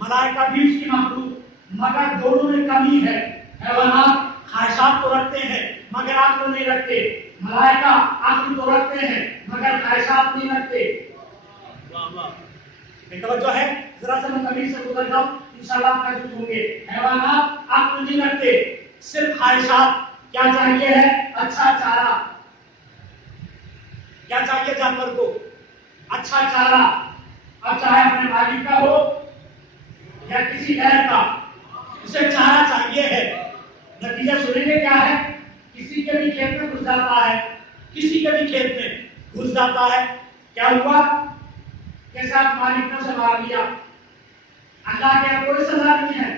ملائکہ بھی اس کی مخلوق، مگر دونوں میں کمی ہے۔ حیوانات خواہشات تو رکھتے ہیں مگر عقل نہیں رکھتے، ملائکہ عقل تو رکھتے ہیں مگر خواہشات نہیں رکھتے۔ توجہ ہے، ذرا سا میں زمین سے گزر جاؤں، انشاءاللہ آپ محسوس ہوں گے۔ حیوانات عقل نہیں رکھتے، صرف خواہشات۔ کیا چاہیے ہے؟ اچھا چارہ۔ کیا چاہیے جانور کو؟ اچھا چارہ، اب چاہے اپنے مالک کا ہو یا کسی غیر کا، اسے چارہ چاہیے ہے۔ نتیجہ سنیں گے کیا ہے؟ کسی کے بھی کھیت میں گھس جاتا ہے، کسی کے بھی کھیت میں گھس جاتا ہے، کیا ہوا؟ کہ صاحب مالک نے اسے مار لیا، اللہ کے کوئی سزا نہیں ہے۔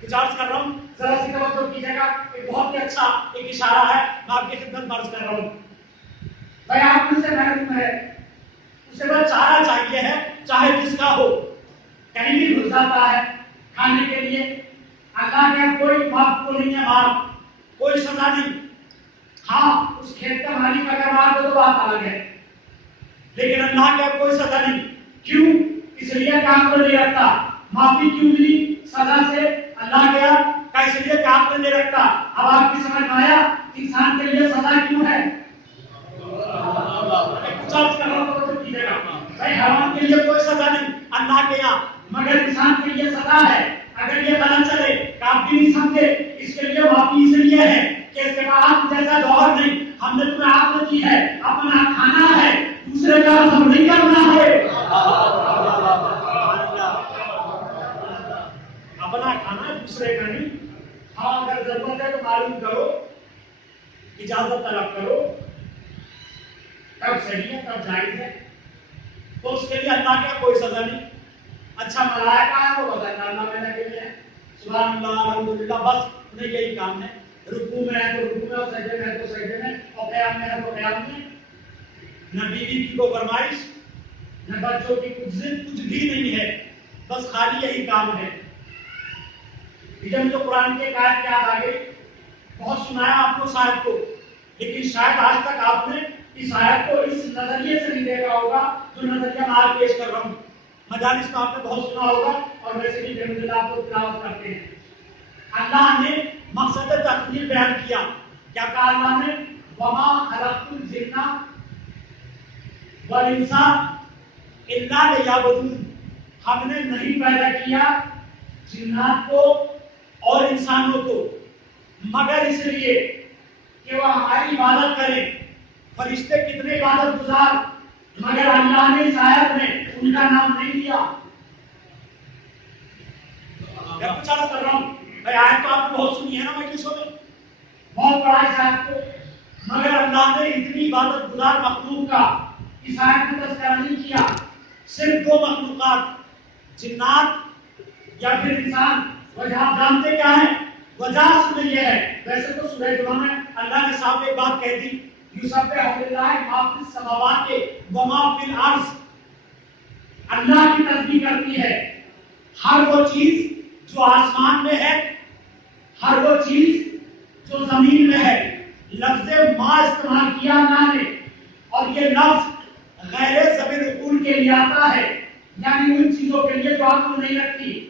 کچھ عرض کر رہا ہوں، ذرا سی توجہ کیجیے گا، ایک بہت ہی اچھا ایک اشارہ ہے، میں آپ کی خدمت میں عرض کر رہا ہوں۔ بھائی آپ مجھ سے محروم ہے، اسے بس چارہ چاہیے ہے، چاہے جس کا ہو، کہیں بھی گھس جاتا ہے کھانے کے لیے، اللہ کے کوئی باپ کو نہیں ہے معاف، کوئی سزا نہیں۔ ہاں اس کھیت کا مالک اگر مار دو تو بات الگ ہے، لیکن اللہ کے کوئی سزا نہیں۔ کیوں؟ اس لیے کام کو نہیں رکھتا۔ معافی کیوں ملی سزا سے؟ اللہ کے کا اس لیے کام کو نہیں رکھتا۔ اب آپ کی سمجھ میں آیا انسان کے لیے سزا کیوں ہے؟ بھائی حیوان کے لیے کوئی سزا نہیں اللہ کے یہاں، مگر انسان کے لیے سزا ہے۔ اگر یہ غلط چلے آپ بھی نہیں سمجھے، اس کے لیے معافی اس لیے ہے کہ اس کے بعد جیسا جوہر نہیں، ہم نے تمہیں عقل دی ہے، اپنا کھانا ہے، دوسرے کا ہم نہیں کرنا ہے، اپنا کھانا دوسرے کا نہیں۔ ہاں اگر ضرورت ہے تو معلوم کرو، اجازت طلب کرو، کب صحیح ہے کب جائز ہے، تو اس کے لیے اللہ کا کوئی سزا نہیں۔ اچھا ملائکہ ہے وہ بتا اللہ میں کے لیے سبحان اللہ الحمدللہ، بس انہیں یہی کام ہے، رکوع میں ہے تو رکوع میں، اور سجدے میں ہے تو سجدے میں، اور قیام میں ہے تو قیام میں۔ نہ بیوی کی کو فرمائش، نہ بچوں کی کچھ ضد، کچھ بھی نہیں ہے، بس خالی یہی کام ہے۔ جب جو قرآن کے آیت یاد آ گئی، بہت سنایا آپ کو شاید کو، لیکن شاید آج تک آپ نے اس آیت کو اس نظریے سے نہیں دیکھا ہوگا جو نظریہ میں آج پیش کر رہا ہوں۔ مجالس میں آپ نے بہت سنا ہوگا، اور ویسے بھی الحمدللہ آپ کو تلاوت کرتے ہیں۔ اللہ نے مقصد تخلیق بیان کیا، کیا کہا اللہ نے؟ وما خلقت الجن والانس الا لیعبدون، ہم نے نہیں پیدا کیا جنات کو اور انسانوں کو مگر اس لیے کہ وہ ہماری عبادت کریں۔ فرشتے کتنے عبادت گزار، مگر اللہ نے اس آیت میں ان کا نام نہیں لیا۔ میں کچھ عرض کر رہا ہوں، بھائی آیت تو آپ نے بہت سنی ہے نا مجلسوں میں، بہت بڑا اس آیت کو، مگر اللہ نے اتنی عبادت گزار مخلوق کا اس آیت میں تذکرہ نہیں کیا۔ صرف دو مخلوقات، جنات یا پھر انسان۔ وجہ آپ جانتے کیا ہے؟ وجہ اس میں یہ ہے، ویسے تو سورہ جمعہ میں اللہ نے صاحب ایک بات کہہ دی، یسبح للہ ما فی السماوات وما فی الارض، اللہ کی تسبیح کرتی ہے ہر وہ چیز جو آسمان میں ہے، ہر وہ چیز جو زمین میں ہے۔ لفظ ما استعمال کیا اللہ نے، اور یہ لفظ غیر ذوی العقول کے لیے آتا ہے، یعنی ان چیزوں کے لیے جو عقل نہیں رکھتی۔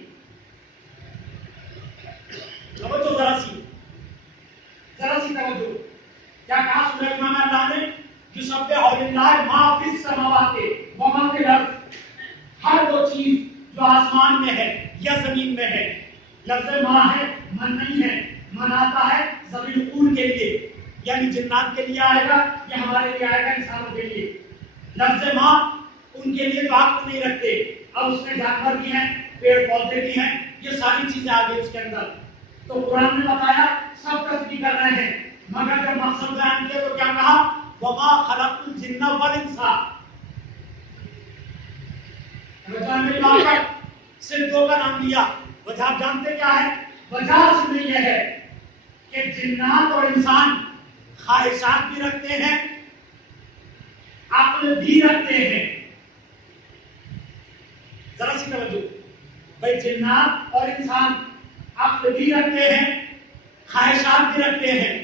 توجہ ذرا سی توجہ، کیا کہا سورہ جمعہ میں اللہ نے؟ یسبح للہ ما فی السماوات وما فی الارض، ہر وہ چیز جو آسمان میں ہے یا زمین میں ہے۔ لفظ ما ہے، من نہیں ہے، من آتا ہے ذوی العقول کے لیے، یعنی جنات کے لیے آئے گا یا ہمارے لیے آئے گا انسانوں کے لیے۔ لفظ ما ان کے لیے جو عقل نہیں رکھتے، اب اس میں جانور بھی ہیں، پیڑ پودے بھی ہیں، یہ ساری چیزیں آ گئی اس کے اندر۔ تو قرآن نے بتایا سب تسبیح کر رہے ہیں، مگر جب مقصد بیان کیا تو کیا کہا؟ وما خلقت الجن والانس، صرف دو کا نام لیا۔ وجہ آپ جانتے کیا ہے؟ وجہ اس میں یہ ہے کہ جنات اور انسان خواہشات بھی رکھتے ہیں، عقل بھی رکھتے ہیں۔ ذرا سی توجہ، بھائی جنات اور انسان عقل بھی رکھتے ہیں، خواہشات بھی رکھتے ہیں۔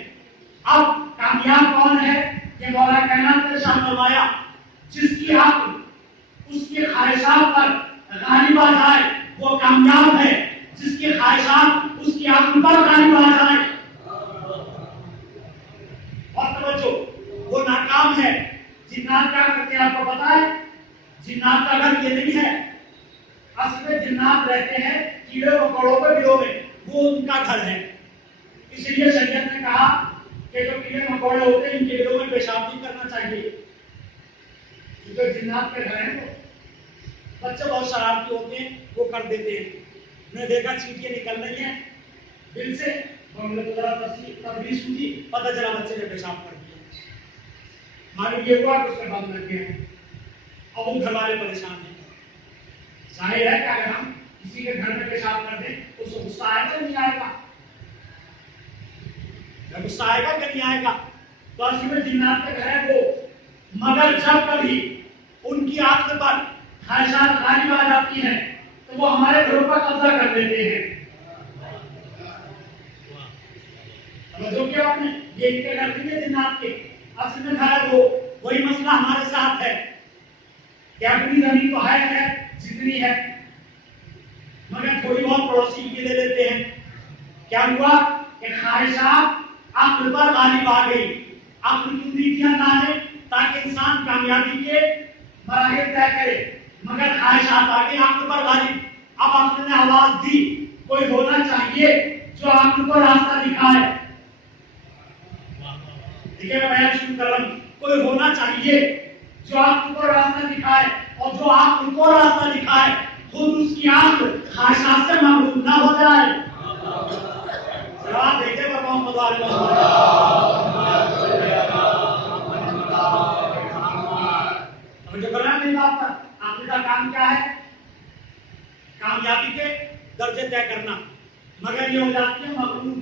اب کامیاب کون ہے کہ مولا کائنات نے شان فرمایا جس کی عقل اس کی خواہشات پر غالب آ جائے وہ کامیاب ہے، جس کی خواہشات اس کی عقل پر غالب آ جائے اور توجہ وہ ناکام ہے۔ جنات کیا کرتے ہیں آپ کو پتا ہے؟ جنات کا گھر یہ نہیں ہے، اصل میں جنات رہتے ہیں کیڑے مکوڑوں کے گھروں میں، وہ ان کا گھر ہے۔ اس لیے شریعت نے کہا کہ جو کیڑے مکوڑے ہوتے ہیں ان کے گھروں میں پیشاب نہیں کرنا چاہیے۔ جو جنات کے گھر ہیں وہ بچے بہت شرارتی ہوتے ہیں، وہ کر دیتے ہیں۔ میں نے دیکھا چیٹیاں نکل رہی ہیں دل سے، تدریس ہوئی، پتہ چلا بچے نے پیشاب کر دیا، معلوم یہ ہوا کہ اس کا بند لگ گیا، اب وہ گھر والے پریشان ہیں۔ ظاہر ہے کہ اگر ہم کسی کے گھر میں پیشاب کر دیں تو اس کو غصہ آئے گا نہیں آئے گا؟ جب غصہ آئے گا کہ نہیں آئے گا؟ تو اصل میں جنات کے گھر ہے وہ، مگر جب کبھی ان کی عقل پر خواہشات غالب آ جاتی ہیں تو وہ ہمارے گھروں پر قبضہ کر لیتے ہیں۔ توجہ کیا آپ نے؟ یہ ان کے گھر نہیں ہے جنات کے، اصل میں گھر ہے وہ۔ وہی مسئلہ ہمارے ساتھ ہے کہ اپنی زمین تو ہے جتنی ہے، مگر تھوڑی بہت پڑوسی کی لے لیتے ہیں۔ کیا ہوا کہ خواہشات عقل پر غالب آ گئی۔ عقل کیوں دی تھی اللہ نے؟ تاکہ انسان کامیابی کے مراحل طے کرے، مگر خواہشات آ گئی عقل پر غالب۔ اب عقل نے آواز دی کوئی ہونا چاہیے جو عقل کو راستہ دکھائے۔ دیکھیں میں بیان شروع کر رہا ہوں، کوئی ہونا چاہیے جو عقل کو راستہ دکھائے، اور جو عقل کو راستہ دکھائے خود اس کی عقل خواہشات سے محروم نہ ہو جائے۔ جواب دیکھے پر محمد علیہ جو کر رہا ہے میری بات پر، عقل کا کام کیا ہے؟ کامیابی کے درجے طے کرنا، مگر یہ ہو جاتی ہے مغرور۔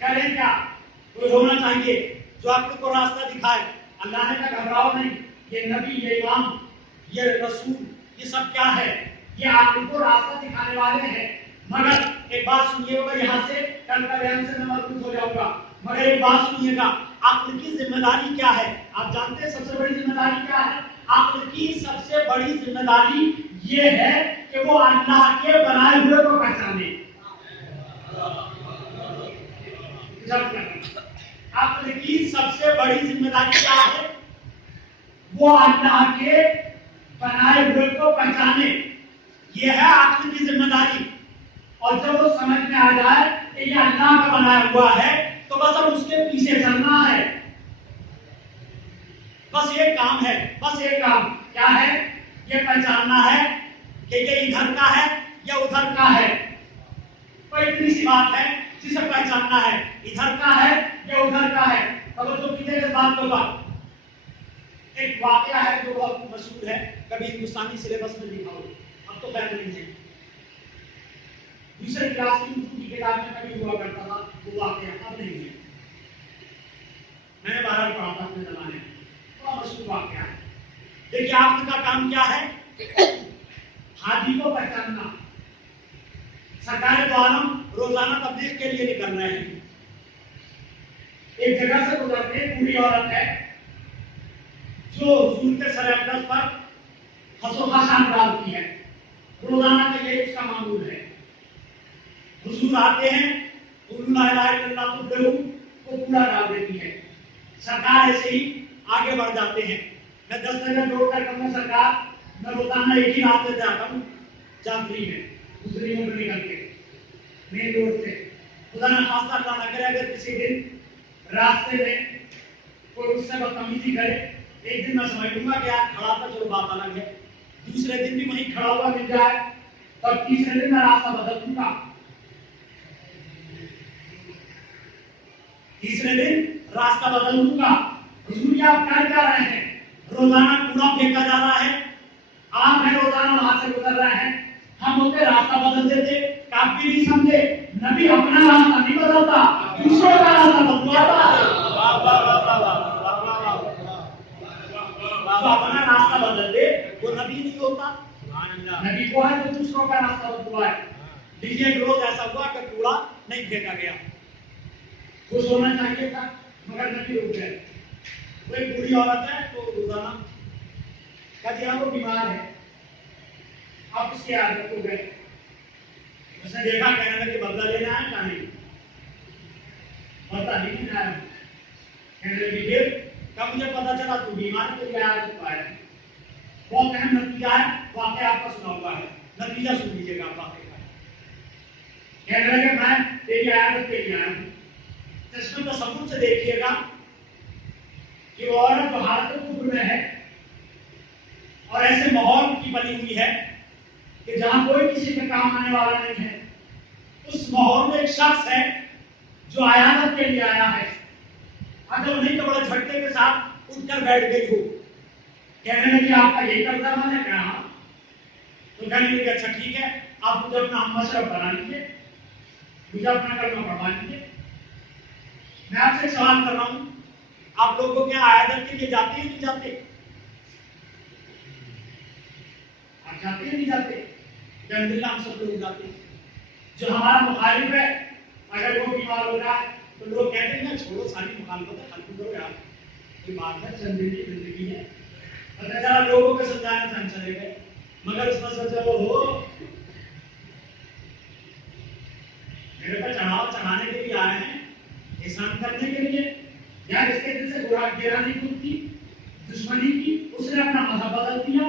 کریں کیا؟ کوئی ہونا چاہیے جو عقل کو راستہ دکھائے۔ اللہ نے کہا گھبراؤ نہیں، یہ نبی، یہ امام، یہ رسول، یہ سب کیا ہے؟ یہ عقل کو راستہ دکھانے والے ہیں۔ مگر ایک بات سنیے گا، یہاں سے کل کا بیان سے میں مربوط ہو جاؤں گا، مگر ایک بات سنیے گا، عقل کی ذمہ داری کیا ہے؟ آپ جانتے ہیں سب سے بڑی ذمہ داری کیا ہے؟ عقل کی سب سے بڑی ذمہ داری یہ ہے کہ وہ اللہ کے بنائے ہوئے کو پہچانے۔ عقل کی سب سے بڑی ذمہ داری کیا ہے؟ وہ اللہ کے بنائے ہوئے کو پہچانے، یہ ہے عقل کی ذمہ داری۔ اور جب وہ سمجھ میں آ جائے کہ یہ اللہ کا بنایا ہوا ہے تو بس اب اس کے پیچھے چلنا ہے، بس ایک کام ہے، بس ایک کام کیا ہے؟ یہ پہچاننا ہے کہ یہ ادھر کا ہے یا ادھر کا ہے۔ کوئی اتنی سی بات ہے جسے پہچاننا ہے، ادھر کا ہے یا ادھر کا ہے۔ توجہ کیجیے اس بات کو۔ ایک واقعہ ہے جو بہت مشہور ہے، کبھی ہندوستانی سلیبس میں لکھا ہو، اب تو خیر نہیں ہے، دوسرے کلاس کی اردو کی کتاب میں کبھی ہوا کرتا تھا وہ واقعہ، اب نہیں ہے، میں نے 12 پڑھا تھا اپنے زمانے میں، بہت مشہور واقعہ ہے۔ دیکھیے عقل کا کام کیا ہے؟ حاجی کو پہچاننا۔ سرکار دو عالم روزانہ تبلیغ کے لیے نکل رہے ہیں، ایک جگہ سے گزرتے بوڑھی عورت ہے جو حضور کے سر اقدس پر خسوخا شان ڈالتی ہے، روزانہ کا یہ اس کا معمول ہے۔ حضور آتے ہیں، لا الہ الا اللہ تبلیغ کو پورا ڈال دیتی ہے، سرکار ایسے ہی آگے بڑھ جاتے ہیں۔ میں 10 جگہ جوڑ کر کہوں گا سرکار میں روزانہ ایک ہی راستے سے آتا ہوں، جعفری میں دوسری میں نکل کے مین روڈ سے، خدا نہ خاصہ اللہ نہ کرے اگر کسی دن راستے میں کوئی اس سے بدتمیزی کرے، ایک دن میں سمجھ لوں گا کہ یار کھڑا تھا چلو بات الگ ہے، دوسرے دن بھی وہیں کھڑا ہوا مل جائے، تب تیسرے دن میں راستہ بدل دوں گا، تیسرے دن راستہ بدل دوں گا۔ حضور یہ آپ کیا رہے ہیں؟ روزانہ کوڑا پھینکا جا رہا ہے، آپ ہیں روزانہ وہاں سے گزر رہے ہیں، ہم ہوتے راستہ بدل دیتے، کافی نہیں سمجھے، نبی اپنا راستہ نہیں بدلتا، دوسروں کا راستہ بدلواتا ہے۔ جو اپنا راستہ بدل دے وہ نبی نہیں ہوتا، نبی کو ہے جو دوسروں کا راستہ بدلوائے۔ لیکن ایک روز ایسا ہوا کہ کوڑا نہیں پھینکا گیا، وہ سونا چاہیے تھا مگر نبی رک گئے۔ وہ ایک بوڑھی عورت ہے تو روزانہ کہ ہاں وہ بیمار ہے. آپ اس کی عادت ہو گئے. اس نے دیکھا کہنے لگے بدلہ لینا ہے کیا نہیں بدلہ نہیں لینا ہے. کہنے لگی پھر کب مجھے پتا چلا تو بیمار ہے تو یہ عادت پایا. بہت اہم نتیجہ ہے واقعہ آپ کا سنا ہوا ہے. نتیجہ سن لیجیے گا واقعہ کا. کہنے لگے میں تیری عادت پہ نہیں آیا ہوں. اس میں تصور سے دیکھیے گا کہ وہ عورت جو حالت کفر میں ہے اور ایسے ماحول کی بنی ہوئی ہے کہ جہاں کوئی کسی کے کام آنے والا نہیں ہے. اس ماحول میں ایک شخص ہے جو عیادت کے لیے آیا ہے. اگر نہیں تو بڑے جھٹکے کے ساتھ اٹھ کر بیٹھ گئی ہو. کہنے لگی آپ کا یہی کرتا میں نے کہا تو کہنے لگی اچھا ٹھیک ہے آپ مجھے اپنا مشرف بنا لیجیے مجھے اپنا کلمہ پڑھوا لیجیے. میں آپ سے سوال کر رہا ہوں آپ لوگوں کے عیادت کے لیے جاتے ہیں نہیں جاتے؟ آپ جاتے ہیں نہیں جاتے؟ الحمدللہ ہم سب لوگ جاتے ہیں. جو ہمارا مخالف ہے اگر وہ بیمار ہو جائے تو لوگ کہتے ہیں نا چھوڑو ساری مخالفت ہے ختم کرو یار کوئی بات ہے زندگی ہے. پتہ چلا لوگوں کو سمجھانے سے ہم چلے گئے مگر اس میں سوچا وہ میرے پر چڑھانے کے لیے آئے ہیں احسان کرنے کے لیے. یار اس کے دل سے گرا نہیں کھلتی دشمنی کی اس نے اپنا مذہب بدل دیا.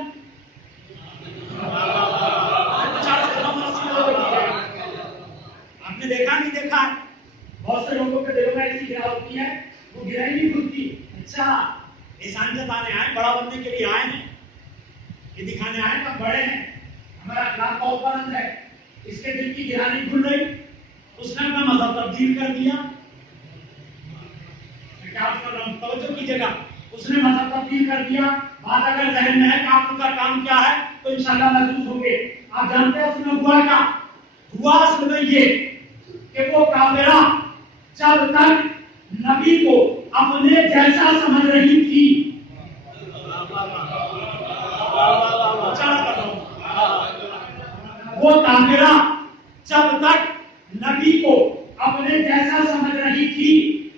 آپ نے دیکھا نہیں دیکھا بہت سے لوگوں کے دلوں میں ایسی گرا ہوتی ہے وہ گرا ہی نہیں کھلتی. اچھا احسان جتانے آئے بڑا بننے کے لیے آئے ہیں یہ دکھانے آئے کہ بڑے ہیں ہمارا اخلاق بہت بلند ہے. اس کے دل کی گرا نہیں کھل رہی اس نے اپنا مذہب تبدیل کر دیا. توجہ کیجیے گا اس نے مذہب تبدیل کر دیا. بات اگر ذہن میں ہے کہ آپ کا کام کیا ہے تو انشاءاللہ محسوس ہوں گے. آپ جانتے ہیں اس میں ہوا کیا؟ ہوا اصل میں یہ کہ وہ کافرہ جب تک نبی کو اپنے جیسا سمجھ رہی تھی وہ کافرہ جب تک نبی کو اپنے جیسا سمجھ رہی تھی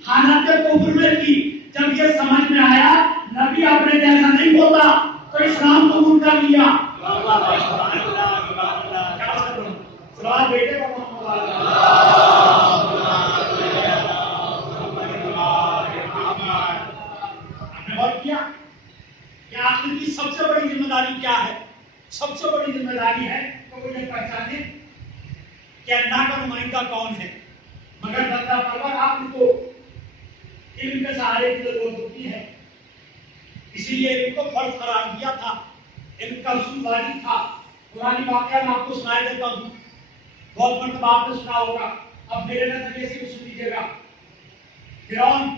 حالت کفر میں تھی. جب یہ سمجھ میں آیا نبی اپنے جیسا نہیں ہوتا تو اسلام قبول کر لیا. بیٹے کیا کہ آخر کی سب سے بڑی ذمہ داری کیا ہے؟ سب سے بڑی ذمہ داری ہے تو وہ یہ پہچانے کہ اللہ کا نمائندہ کون ہے. مگر بندہ پرور آپ کو علم کے سہارے کی ضرورت ہوتی ہے. اسی لیے علم کو فرض قرار دیا تھا. علم کا اصول واجب تھا. قرآن واقعہ میں آپ کو سنائی دیتا ہوں بہت مرتبہ آپ نے سنا ہوگا. اب میرے نظریے سے بھی سن لیجیے گا. فرعون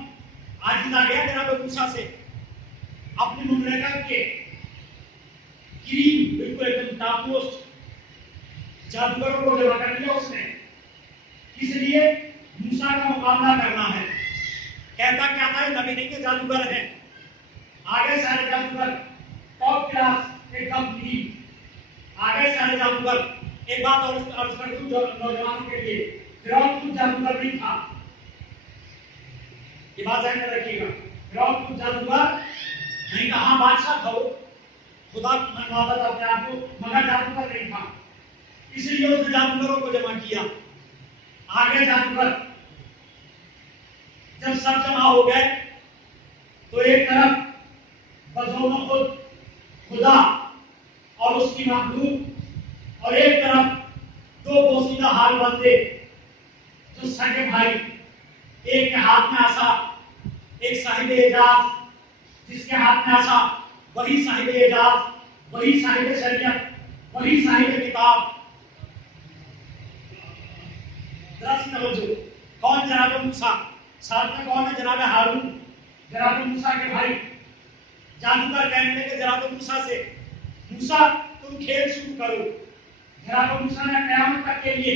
عاجز آ گیا جناب موسیٰ سے اپنی مملکت کے کریم بالکل ایک دم تاپوس جادوگروں کو جمع کر دیا اس نے. اس لیے موسیٰ کا مقابلہ کرنا ہے. کہتا کیا تھا یہ نبی نہیں کے جادوگر ہیں. آگے سارے جادوگر ٹاپ کلاس ایک دم کریم آگے سارے جادوگر. ایک بات اور عرض کر دوں نوجوانوں کے لیے فرعون خود جادوگر نہیں تھا. یہ بات ذہن میں رکھیے گا. فرعون خود جادوگر نہیں تھا. ہاں بادشاہ تھا وہ خدا منواتا تھا اپنے آپ کو مگر جادوگر نہیں تھا. اس لیے اس نے جادوگروں کو جمع کیا. آگے جادوگر جب سب جمع ہو گئے تو ایک طرف بزوم خود خدا اور اس کی مخلوق اور ایک طرف دو بوسیدہ حال بندے جو سگے بھائی. ایک کے ہاتھ میں عصا ایک صاحب اعجاز جس کے ہاتھ میں عصا وہی صاحب اعجاز وہی صاحب شریعت وہی صاحب کتاب. ذرا سی توجہ. کون؟ جناب موسیٰ. ساتھ میں کون ہے؟ جناب ہارون جناب موسیٰ کے بھائی. جادوگر کہنے لگے جناب موسیٰ سے موسیٰ تم کھیل شروع کرو. جناب موسیٰ نے قیامت تک کے لیے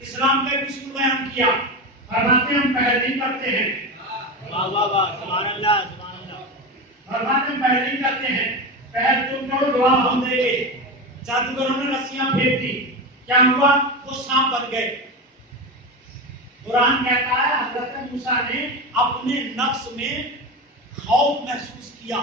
اسلام کا اصول بیان کیا. فرماتے ہم پہل نہیں کرتے ہیں. واہ واہ واہ سبحان اللہ سبحان اللہ. فرماتے ہم پہل نہیں کرتے ہیں. پہل تم کرو جواب ہم دیں گے. جادوگروں نے رسیاں پھینک دی. کیا ہوا؟ وہ سانپ بن گئے. قرآن کہتا ہے حضرت موسیٰ نے اپنے نفس میں خوف محسوس کیا.